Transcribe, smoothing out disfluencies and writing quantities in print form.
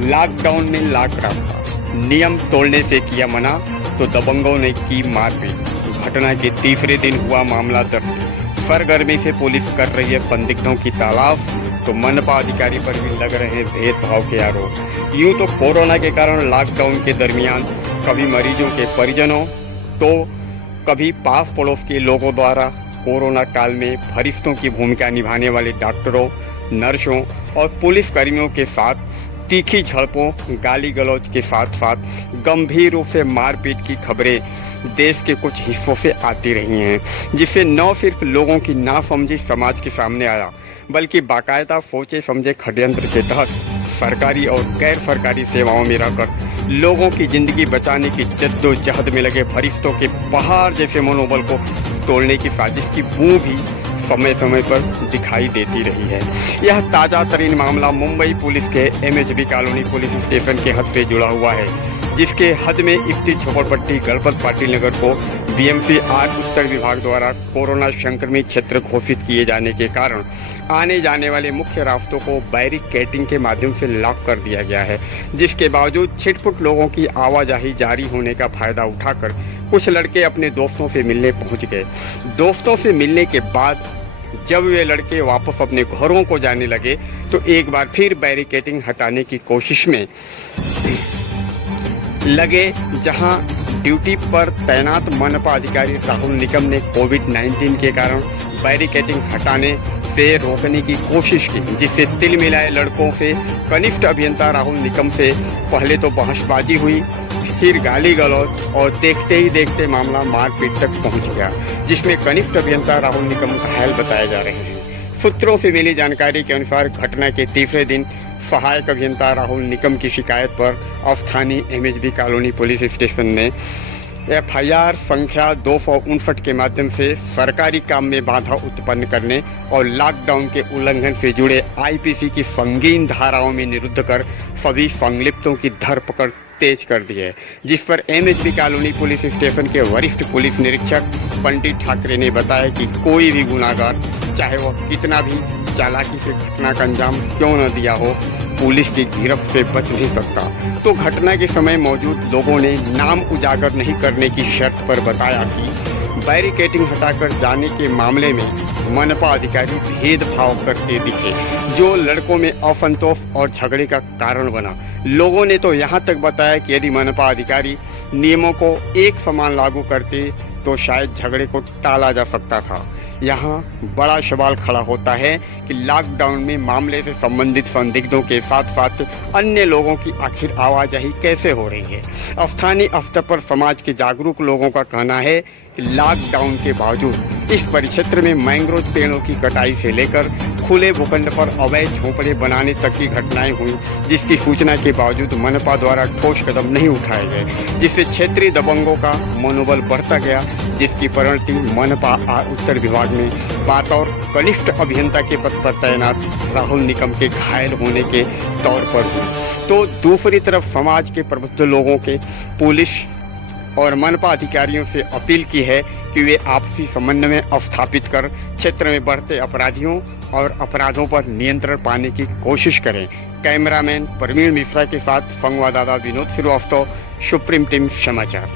Lockdown में लाख रास्ता, नियम तोड़ने से किया मना तो दबंगों ने की मारपीट। घटना के तीसरे दिन हुआ मामला दर्ज। सरगर्मी से पुलिस कर रही है संदिग्धों की तलाश तो मनपा अधिकारी पर भी लग रहे हैं भेदभाव के आरोप। यूं तो कोरोना के कारण लॉकडाउन के दरमियान कभी मरीजों के परिजनों तो कभी पास पड़ोस के लोगों द्वारा कोरोना काल में फरिश्तों की भूमिका निभाने वाले डॉक्टरों, नर्सों और पुलिस कर्मियों के साथ तीखी झड़पों, गाली गलौज के साथ साथ गंभीर रूप से मारपीट की खबरें देश के कुछ हिस्सों से आती रही हैं, जिससे न सिर्फ लोगों की नासमझी समाज के सामने आया बल्कि बाकायदा सोचे समझे षड्यंत्र के तहत सरकारी और गैर सरकारी सेवाओं में रहकर लोगों की जिंदगी बचाने की जद्दोजहद में लगे फरिश्तों के पहाड़ जैसे मनोबल को तोड़ने की साजिश की बू भी समय समय पर दिखाई देती रही है। यह ताज़ा तरीन मामला मुंबई पुलिस के MHB कॉलोनी पुलिस स्टेशन के हद से जुड़ा हुआ है, जिसके हद में स्थित झोपड़पट्टी गणपत पाटिल नगर को BMC 8 उत्तर विभाग द्वारा कोरोना संक्रमित क्षेत्र घोषित किए जाने के कारण आने जाने वाले मुख्य रास्तों को बैरिकेडिंग के माध्यम से लॉक कर दिया गया है, जिसके बावजूद छिटपुट लोगों की आवाजाही जारी होने का फायदा उठाकर कुछ लड़के अपने दोस्तों से मिलने पहुंच गए। दोस्तों से मिलने के बाद जब वे लड़के वापस अपने घरों को जाने लगे तो एक बार फिर बैरिकेडिंग हटाने की कोशिश में लगे, जहां ड्यूटी पर तैनात मनपा अधिकारी राहुल निकम ने कोविड-19 के कारण बैरिकेडिंग हटाने से रोकने की कोशिश की, जिससे तिल मिलाए लड़कों से कनिष्ठ अभियंता राहुल निकम से पहले तो बहसबाजी हुई, फिर गाली गलौज और देखते ही देखते मामला मारपीट तक पहुंच गया, जिसमें कनिष्ठ अभियंता राहुल निकम घायल बताए जा रहे हैं। सूत्रों से मिली जानकारी के अनुसार घटना के तीसरे दिन सहायक अभियंता राहुल निकम की शिकायत पर स्थानीय MHB कॉलोनी पुलिस स्टेशन ने FIR संख्या 259 के माध्यम से सरकारी काम में बाधा उत्पन्न करने और लॉकडाउन के उल्लंघन से जुड़े IPC की संगीन धाराओं में निरुद्ध कर सभी संलिप्तों की धरपकड़ तेज कर दी है, जिस पर MHB कॉलोनी पुलिस स्टेशन के वरिष्ठ पुलिस निरीक्षक पंडित ठाकरे ने बताया कि कोई भी गुनाहगार चाहे वह कितना भी चालाकी से घटना का अंजाम क्यों न दिया हो, पुलिस की गिरफ्त से बच नहीं सकता। तो घटना के समय मौजूद लोगों ने नाम उजागर नहीं करने की शर्त पर बताया कि बैरिकेडिंग हटाकर जाने के मामले में मनपा अधिकारी भेदभाव करते दिखे, जो लड़कों में असंतोष और झगड़े का कारण बना। लोगों ने तो यहाँ तक बताया कि यदि मनपा अधिकारी नियमों को एक समान लागू करते तो शायद झगड़े को टाला जा सकता था। यहाँ बड़ा सवाल खड़ा होता है कि लॉकडाउन में मामले से संबंधित संदिग्धों के साथ साथ अन्य लोगों की आखिर आवाजाही कैसे हो रही है। स्थानीय स्तर पर समाज के जागरूक लोगों का कहना है कि लॉकडाउन के बावजूद इस परिक्षेत्र में मैंग्रोव पेड़ों की कटाई से लेकर खुले भूखंड पर अवैध झोंपड़े बनाने तक की घटनाएं हुई, जिसकी सूचना के बावजूद मनपा द्वारा ठोस कदम नहीं उठाए गए, जिससे क्षेत्रीय दबंगों का मनोबल बढ़ता गया, जिसकी परिणति मनपा उत्तर विभाग में बतौर कनिष्ठ अभियंता के पद पर तैनात राहुल निकम के घायल होने के तौर पर हुई। तो दूसरी तरफ समाज के प्रबुद्ध लोगों के पुलिस और मनपा अधिकारियों से अपील की है कि वे आपसी समन्वय स्थापित कर क्षेत्र में बढ़ते अपराधियों और अपराधों पर नियंत्रण पाने की कोशिश करें। कैमरामैन प्रवीण मिश्रा के साथ संवाददाता विनोद श्रीवास्तव, सुप्रीम टीम समाचार।